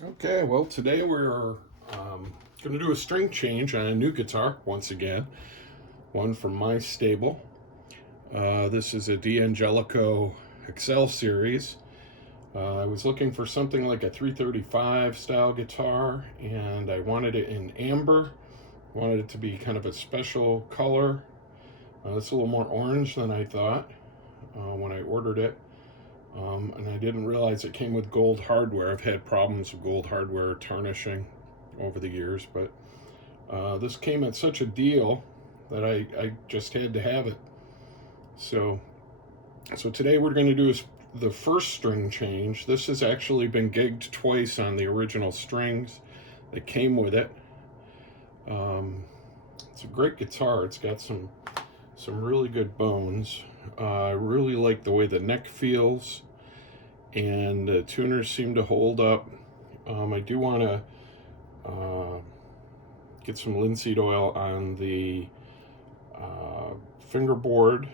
Okay, well, today we're going to do a string change on a new guitar once again, one from my stable. This is a D'Angelico Excel series. I was looking for something like a 335 style guitar, and I wanted it in amber. Wanted it to be kind of a special color. It's a little more orange than I thought when I ordered it. And I didn't realize it came with gold hardware. I've had problems with gold hardware tarnishing over the years, but this came at such a deal that I just had to have it. So today we're going to do the first string change. This has actually been gigged twice on the original strings that came with it. It's a great guitar. It's got some really good bones. I really like the way the neck feels, and the tuners seem to hold up. I do want to get some linseed oil on the fingerboard,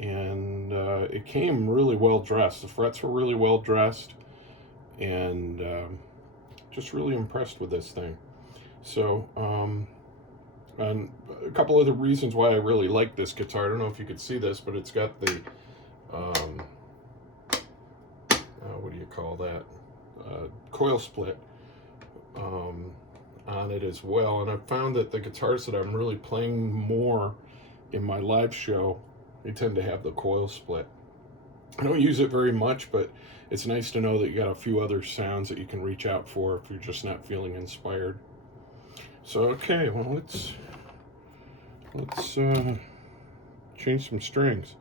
and it came really well dressed. The frets were really well dressed, and just really impressed with this thing. So, and a couple of the reasons why I really like this guitar. I don't know if you could see this, but it's got the what do you call that? Coil split on it as well. And I've found that the guitars that I'm really playing more in my live show, they tend to have the coil split. I don't use it very much, but it's nice to know that you got a few other sounds that you can reach out for if you're just not feeling inspired. So okay, well let's change some strings.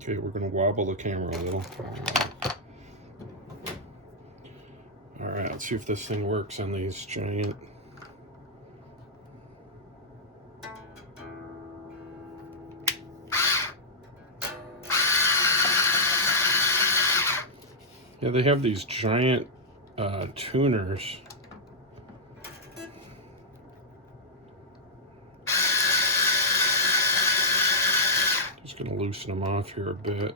Okay, we're gonna wobble the camera a little. All right, let's see if this thing works on these giant. Yeah, they have these giant tuners. Just gonna loosen them off here a bit.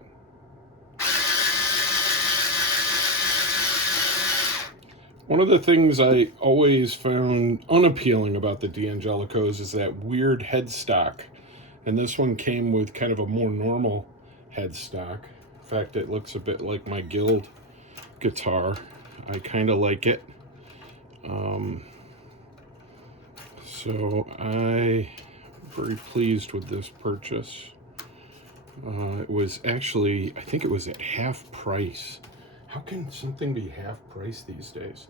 One of the things I always found unappealing about the D'Angelicos is that weird headstock. And this one came with kind of a more normal headstock. In fact, it looks a bit like my Guild guitar. I kind of like it. So I'm very pleased with this purchase. It was actually, I think it was at half price. How can something be half price these days?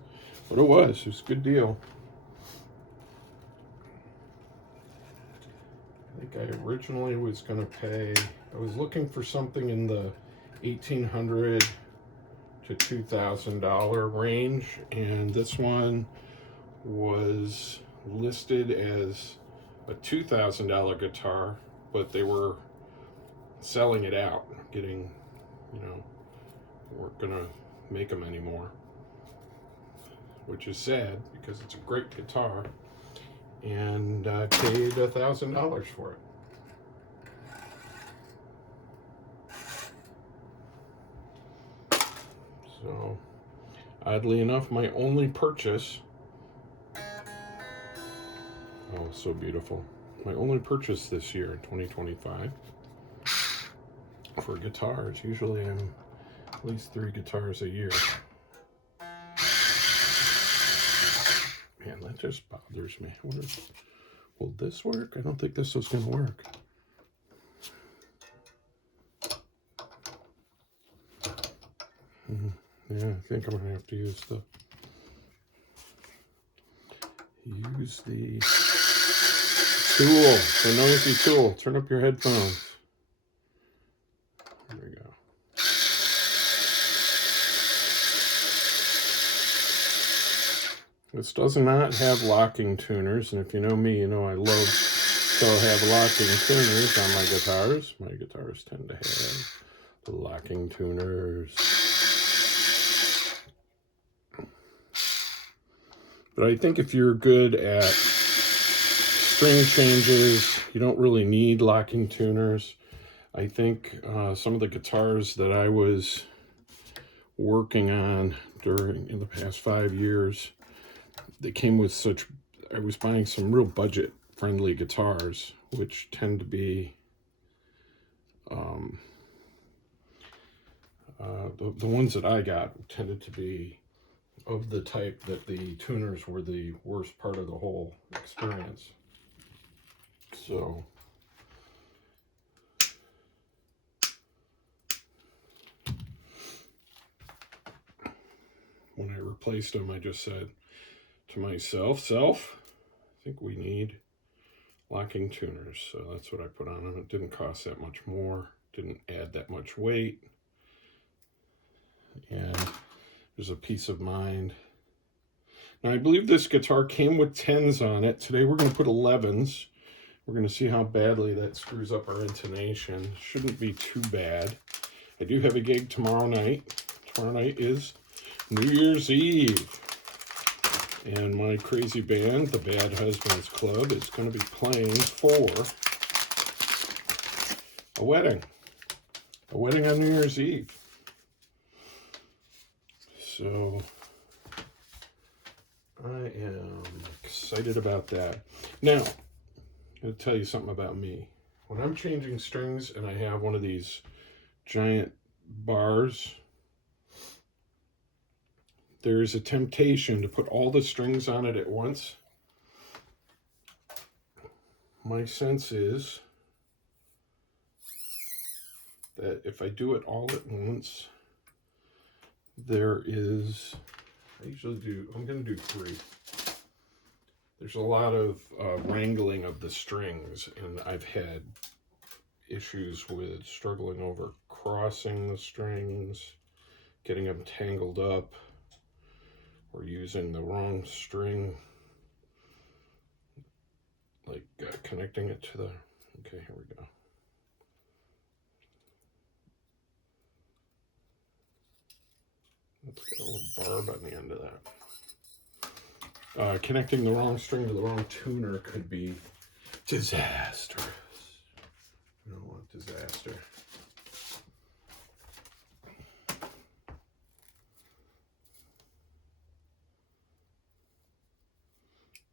But it was a good deal. I think I originally was going to pay, I was looking for something in the $1,800 to $2,000 range, and this one was listed as a $2,000 guitar, but they were selling it out, getting, weren't gonna make them anymore, which is sad because it's a great guitar, and I paid $1,000 for it. So, oddly enough, my only purchase, oh, so beautiful. My only purchase this year in 2025 for guitars. Usually I'm at least 3 guitars a year. Man, that just bothers me. Will this work? I don't think this was going to work. Yeah, I think I'm going to have to use the tool, the noisy tool. Turn up your headphones. There we go. This does not have locking tuners, and if you know me, you know I love to have locking tuners on my guitars. My guitars tend to have the locking tuners. But I think if you're good at string changes, you don't really need locking tuners. I think some of the guitars that I was working on in the past 5 years, they came with such, I was buying some real budget friendly guitars, which tend to be the ones that I got tended to be of the type that the tuners were the worst part of the whole experience. So when I replaced them, I just said to myself, I think we need locking tuners. So that's what I put on them. It didn't cost that much more, didn't add that much weight, and there's a peace of mind. Now, I believe this guitar came with 10s on it. Today we're going to put 11s. We're going to see how badly that screws up our intonation. Shouldn't be too bad. I do have a gig tomorrow night. Tomorrow night is New Year's Eve. And my crazy band, the Bad Husbands Club, is going to be playing for a wedding. A wedding on New Year's Eve. So I am excited about that. Now, I'm going to tell you something about me. When I'm changing strings and I have one of these giant bars, there is a temptation to put all the strings on it at once. My sense is that if I do it all at once, I'm going to do 3. There's a lot of wrangling of the strings, and I've had issues with struggling over crossing the strings, getting them tangled up, or using the wrong string, like connecting it to the, okay, here we go. Let's get a little barb on the end of that. Connecting the wrong string to the wrong tuner could be disastrous. I don't want disaster.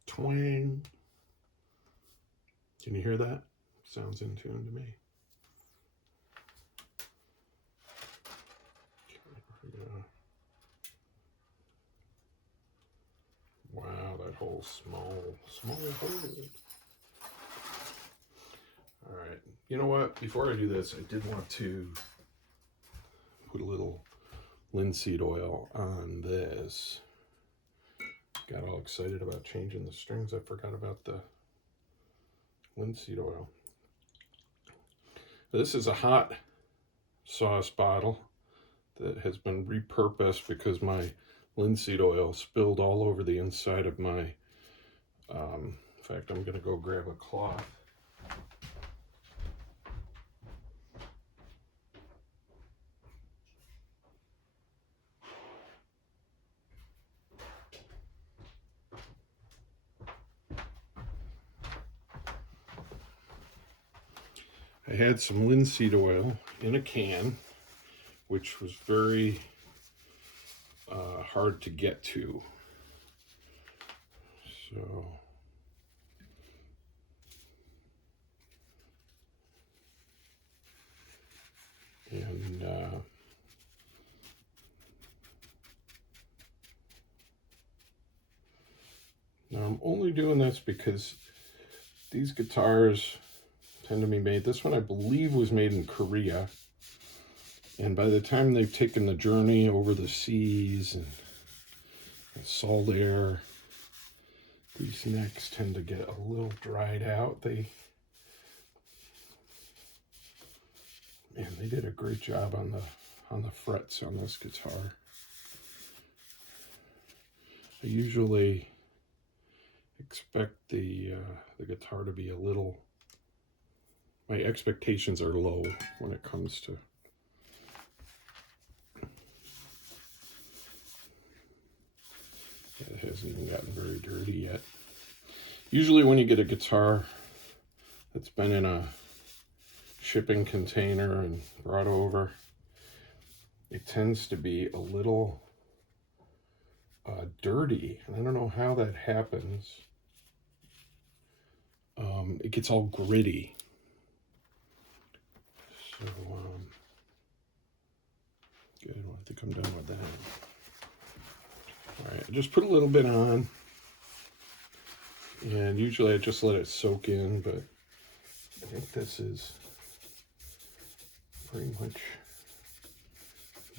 Twang. Can you hear that? Sounds in tune to me. Wow, that whole small hole. All right, you know what? Before I do this, I did want to put a little linseed oil on this. Got all excited about changing the strings. I forgot about the linseed oil. This is a hot sauce bottle that has been repurposed because my linseed oil spilled all over the inside of my, in fact, I'm going to go grab a cloth. I had some linseed oil in a can, which was very hard to get to. So and now I'm only doing this because these guitars tend to be made, this one I believe was made in Korea, and by the time they've taken the journey over the seas and salt air, these necks tend to get a little dried out. They did a great job on the frets on this guitar. I usually expect the guitar to be a little, my expectations are low when it comes to it hasn't even gotten very dirty yet. Usually when you get a guitar that's been in a shipping container and brought over, it tends to be a little dirty. And I don't know how that happens. It gets all gritty. So, good. I think I'm done with that. All right, I just put a little bit on. And usually I just let it soak in, but I think this is pretty much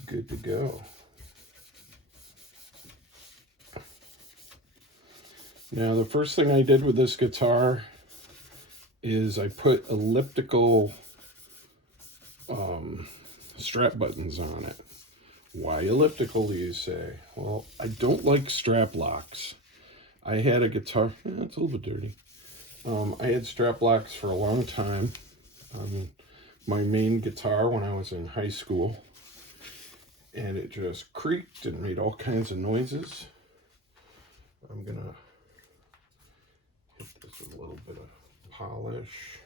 good to go. Now, the first thing I did with this guitar is I put elliptical strap buttons on it. Why elliptical, do you say? Well, I don't like strap locks. I had a guitar, it's a little bit dirty. I had strap locks for a long time on my main guitar when I was in high school. And it just creaked and made all kinds of noises. I'm gonna hit this with a little bit of polish.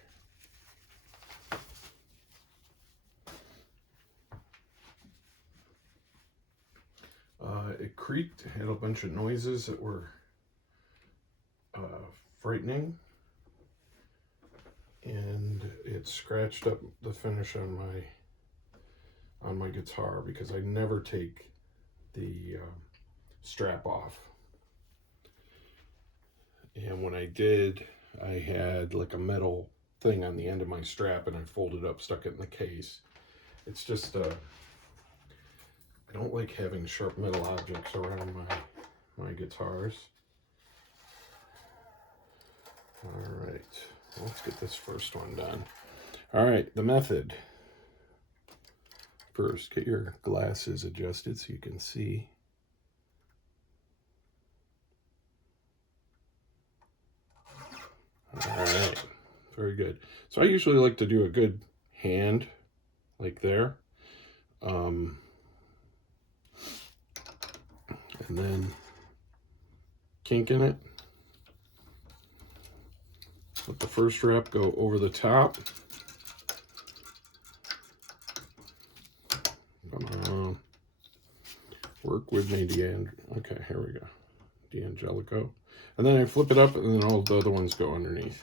It creaked, it had a bunch of noises that were frightening, and it scratched up the finish on my guitar because I never take the strap off. And when I did, I had like a metal thing on the end of my strap, and I folded up, stuck it in the case. It's just I don't like having sharp metal objects around my guitars. All right, let's get this first one done. All right, the method. First, get your glasses adjusted so you can see. All right, very good. So I usually like to do a good hand, like there. And then kinking it. Let the first wrap go over the top. Come on. Work with me, Okay, here we go. D'Angelico. And then I flip it up, and then all the other ones go underneath.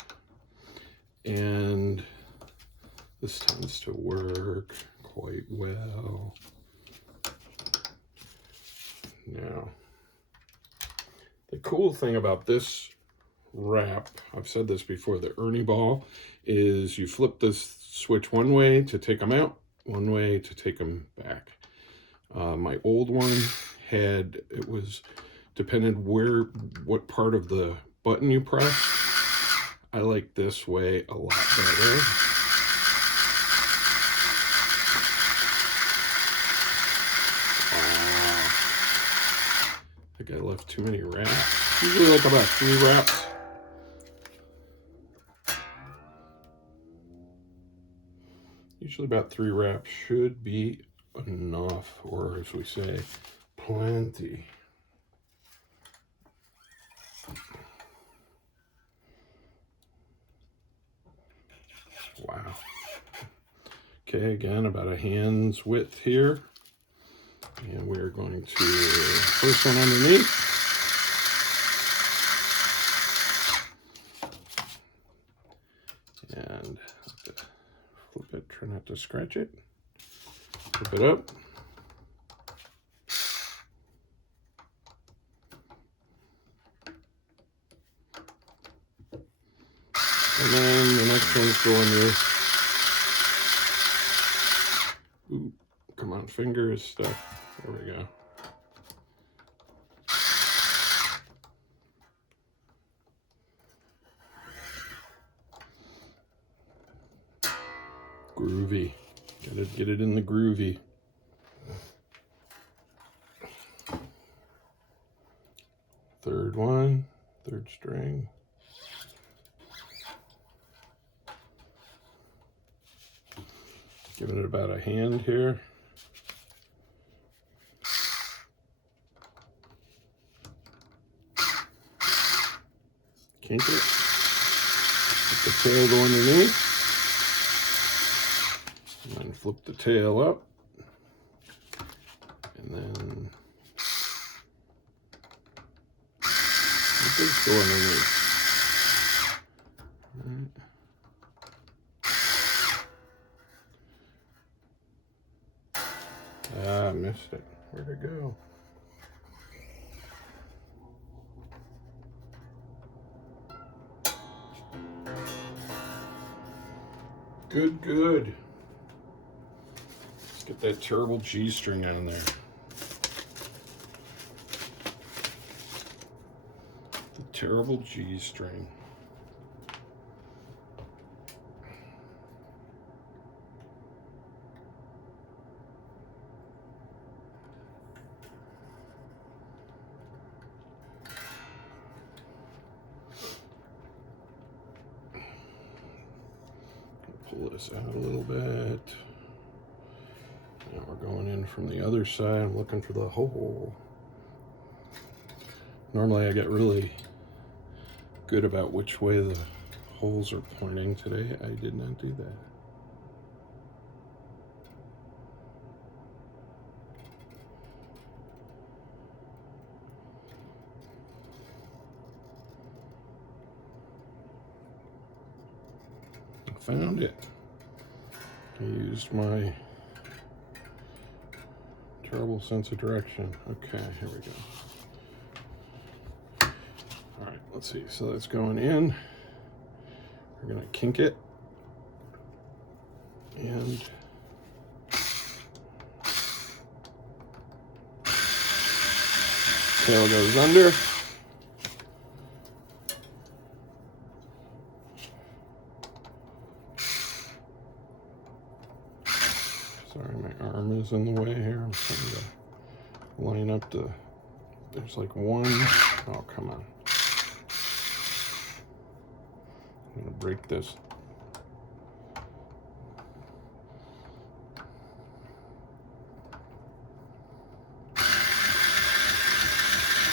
And this tends to work quite well. Now, the cool thing about this wrap, I've said this before, the Ernie ball, is you flip this switch one way to take them out, one way to take them back. My old one had, it was depended what part of the button you press. I like this way a lot better. I think I left too many wraps. Usually like about 3 wraps. Usually about 3 wraps should be enough, or as we say, plenty. Wow. Okay, again, about a hand's width here. And we're going to, first one underneath. And flip it, try not to scratch it. Flip it up. And then the next one's going with, ooh, come on, fingers stuff. There we go. Groovy. Gotta get it in the groovy. Third one, third string. Giving it about a hand here. Kink it. Let the tail go underneath. flip the tail up, and then the big go underneath. Ah, I missed it. Where'd it go? Good, good. Let's get that terrible G string on there. The terrible G string. Pull this out a little bit. Now we're going in from the other side. I'm looking for the hole. Normally I get really good about which way the holes are pointing. Today I did not do that. Found it. I used my terrible sense of direction. Okay, here we go. All right, let's see. So that's going in. We're gonna kink it. And tail goes under. Sorry, my arm is in the way here. I'm trying to line up the, there's like one, oh, come on. I'm gonna break this.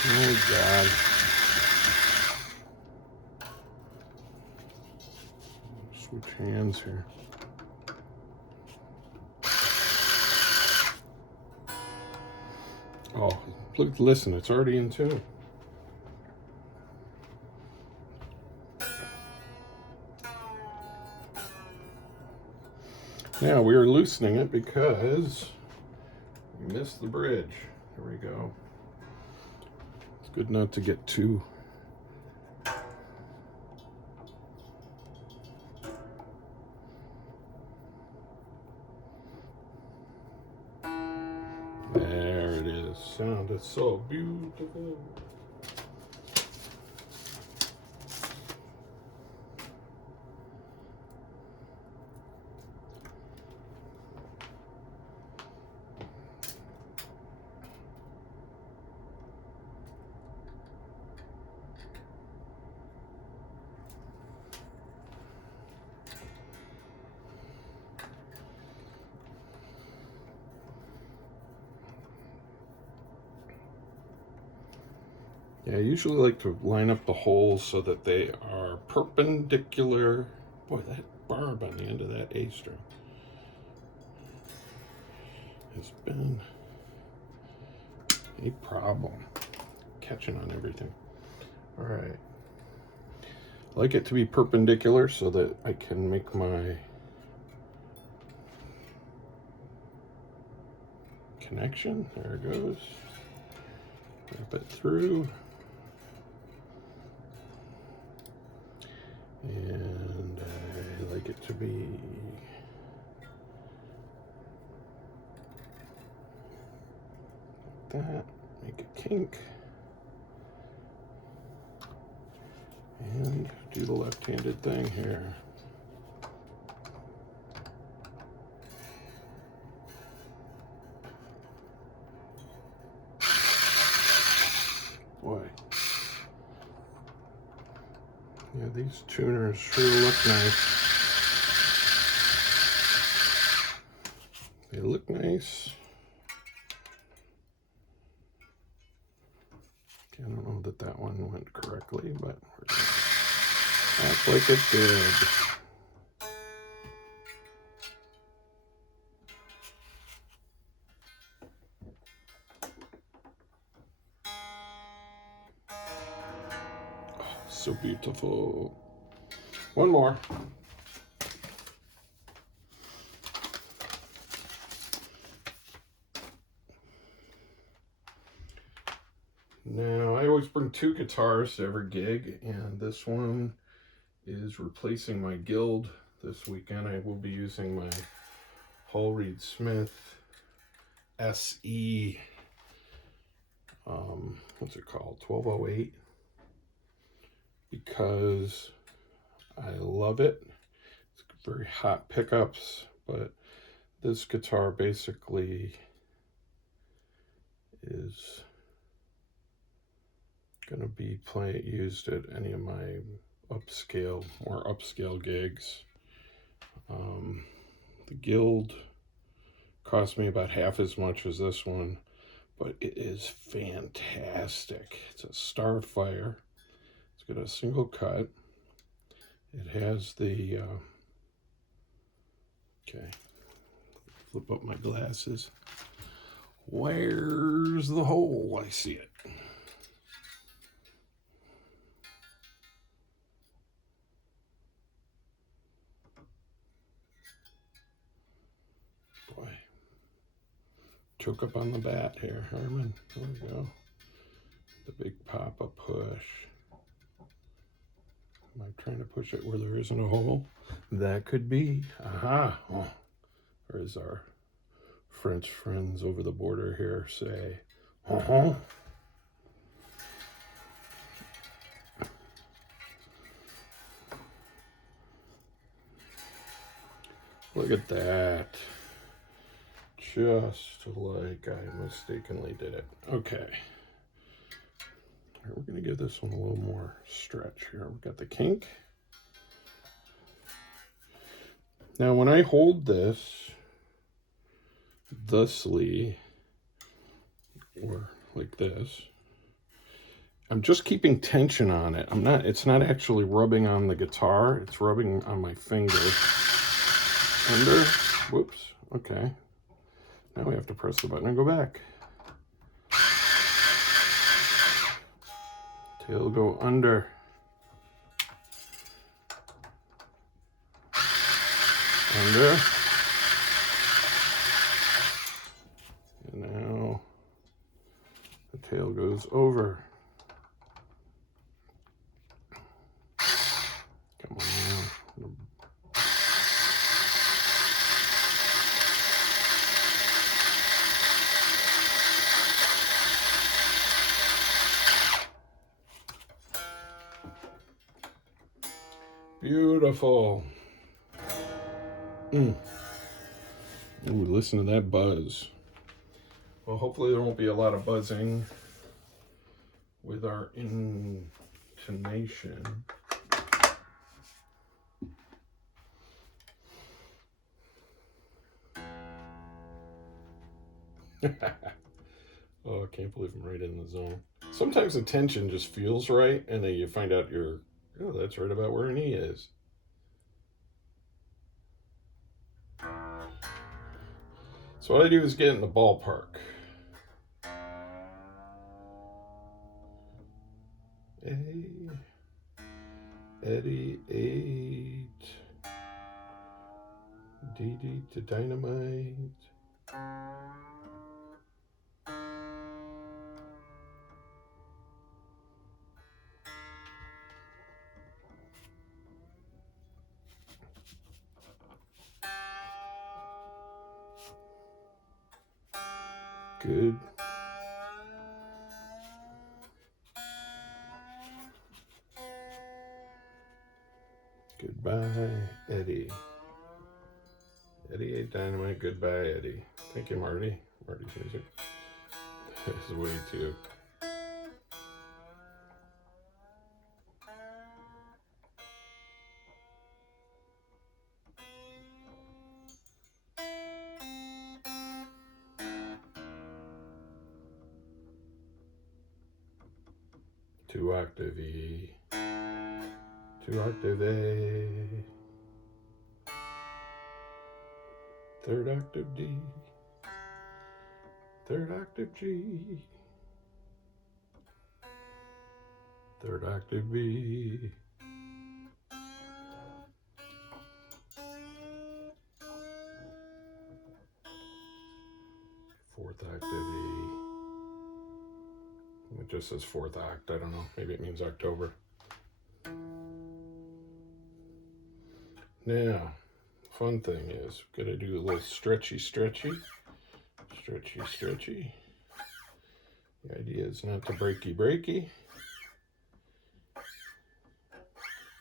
Oh, God. Switch hands here. Oh, look, listen, it's already in tune. Now we are loosening it because we missed the bridge. Here we go. It's good not to get too there it is. Sounded so beautiful. Yeah, I usually like to line up the holes so that they are perpendicular. Boy, that barb on the end of that A string has been a problem. Catching on everything. All right. I like it to be perpendicular so that I can make my connection. There it goes. Wrap it through. And I like it to be like that. Make a kink. And do the left-handed thing here. Boy. Yeah, these tuners sure look nice. They look nice. I don't know that that one went correctly, but we're gonna act like it did. so beautiful. One more. Now, I always bring 2 guitars to every gig, and this one is replacing my Guild this weekend. I will be using my Paul Reed Smith SE, what's it called, 1208, because I love it. It's very hot pickups, but this guitar basically is gonna be used at any of my more upscale gigs. The Guild cost me about half as much as this one, but it is fantastic. It's a Starfire. It's got a single cut. It has the, okay, flip up my glasses. Where's the hole? I see it. Boy, choke up on the bat here, Herman. There we go. The big pop-up push. Am I trying to push it where there isn't a hole? That could be. Aha! Oh, or as our French friends over the border here say, Look at that. Just like I mistakenly did it. Okay. We're going to give this one a little more stretch here. We've got the kink. Now, when I hold this thusly, or like this, I'm just keeping tension on it. It's not actually rubbing on the guitar. It's rubbing on my fingers. Under. Whoops. Okay. Now we have to press the button and go back. Tail go under. Under. And now the tail goes over. Come on now. Beautiful. Ooh, listen to that buzz. Well, hopefully there won't be a lot of buzzing with our intonation. Oh, I can't believe I'm right in the zone. Sometimes the tension just feels right, and then you find out oh, that's right about where an E is. So what I do is get in the ballpark. Eddie 8. DD to Dynamite. Good. Goodbye, Eddie. Eddie 8 Dynamite, goodbye, Eddie. Thank you, Marty. Marty's music. This is way too. Two octave E. 2 octave A. 3rd octave D. 3rd octave G. Third octave B. Fourth octave E. It just says fourth oct. I don't know. Maybe it means October. Now, fun thing is, gotta do a little stretchy. The idea is not to breaky.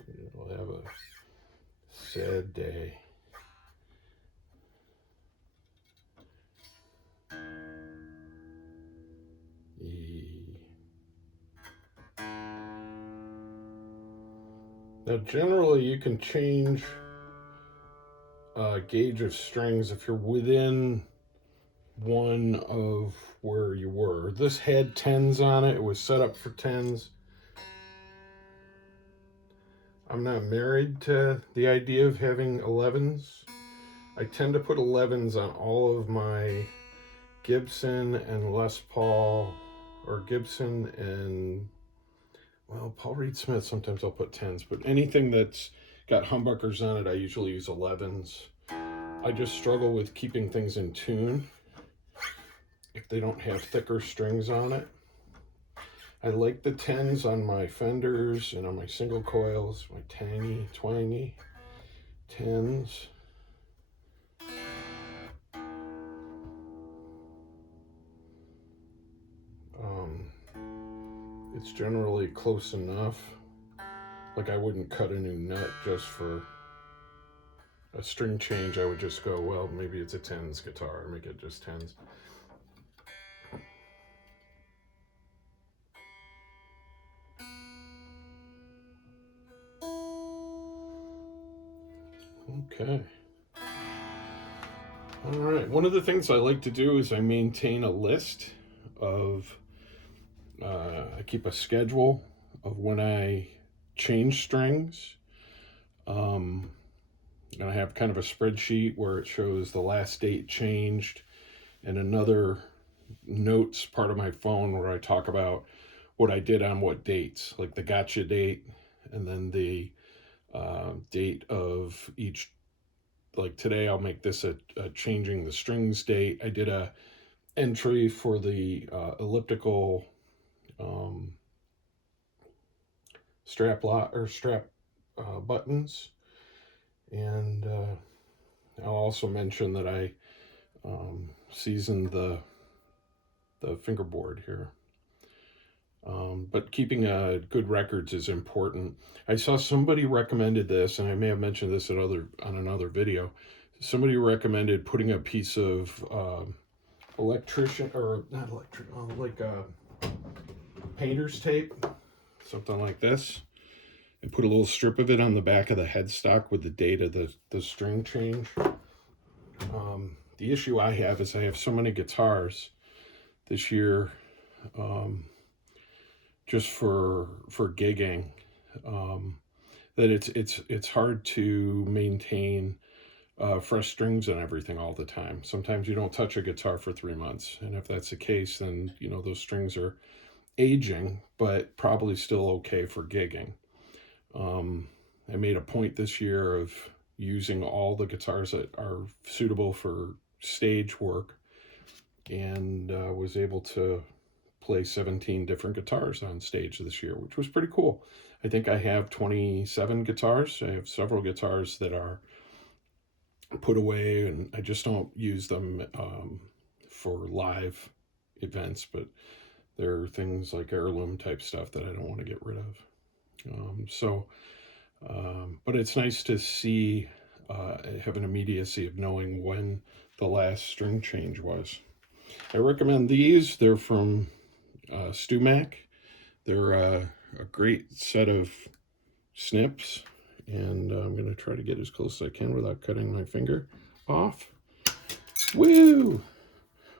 It'll have a sad day. Now, generally, you can change gauge of strings if you're within one of where you were. This had 10s on it. It was set up for 10s. I'm not married to the idea of having 11s. I tend to put 11s on all of my Gibson and Les Paul, or Gibson and, well, Paul Reed Smith, sometimes I'll put 10s, but anything that's got humbuckers on it, I usually use 11s. I just struggle with keeping things in tune if they don't have thicker strings on it. I like the 10s on my Fenders and on my single coils, my tiny, twangy 10s. It's generally close enough. Like, I wouldn't cut a new nut just for a string change. I would just go, well, maybe it's a 10s guitar, make it just 10s. Okay. All right. One of the things I like to do is I maintain a list of, I keep a schedule of when I change strings. And I have kind of a spreadsheet where it shows the last date changed, and another notes part of my phone where I talk about what I did on what dates, like the gotcha date, and then the date of each. Like today, I'll make this a changing the strings date. I did a entry for the elliptical strap buttons, and I'll also mention that I seasoned the fingerboard here. But keeping good records is important. I saw somebody recommended this, and I may have mentioned this on another video. Somebody recommended putting a piece of painter's tape, something like this, and put a little strip of it on the back of the headstock with the date of the string change. The issue I have is I have so many guitars this year, just for gigging, that it's hard to maintain fresh strings and everything all the time. Sometimes you don't touch a guitar for 3 months, and if that's the case, then those strings are aging, but probably still okay for gigging. I made a point this year of using all the guitars that are suitable for stage work, and was able to play 17 different guitars on stage this year, which was pretty cool. I think I have 27 guitars. I have several guitars that are put away, and I just don't use them for live events, but there are things like heirloom type stuff that I don't want to get rid of. But it's nice to see, have an immediacy of knowing when the last string change was. I recommend these. They're from StewMac. They're a great set of snips, and I'm going to try to get as close as I can without cutting my finger off. Woo!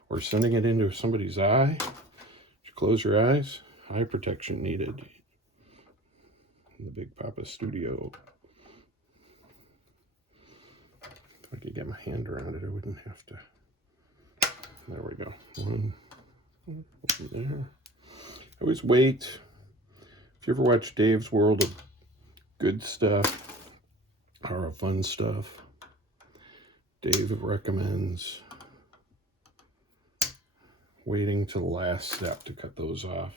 Or sending it into somebody's eye. Close your eyes. Eye protection needed in the Big Papa studio. If I could get my hand around it, I wouldn't have to. There we go. One there. I always wait If you ever watch Dave's World of Good Stuff or Fun Stuff, Dave recommends waiting to the last step to cut those off,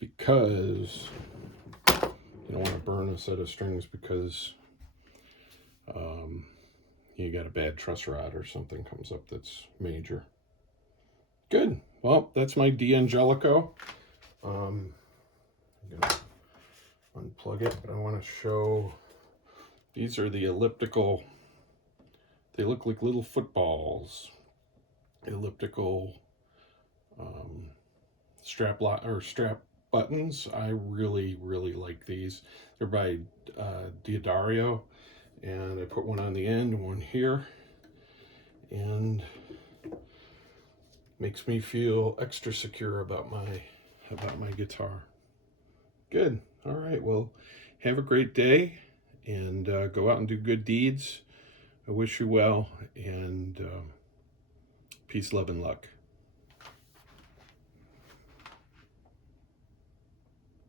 because you don't want to burn a set of strings because you got a bad truss rod or something comes up that's major. Good. Well, that's my D'Angelico. I'm gonna unplug it, but I want to show, these are the elliptical, they look like little footballs, elliptical strap buttons. I really like these. They're by D'Addario, and I put one on the end, one here, and makes me feel extra secure about my guitar. Good. All right, well, have a great day, and go out and do good deeds. I wish you well, and peace, love, and luck.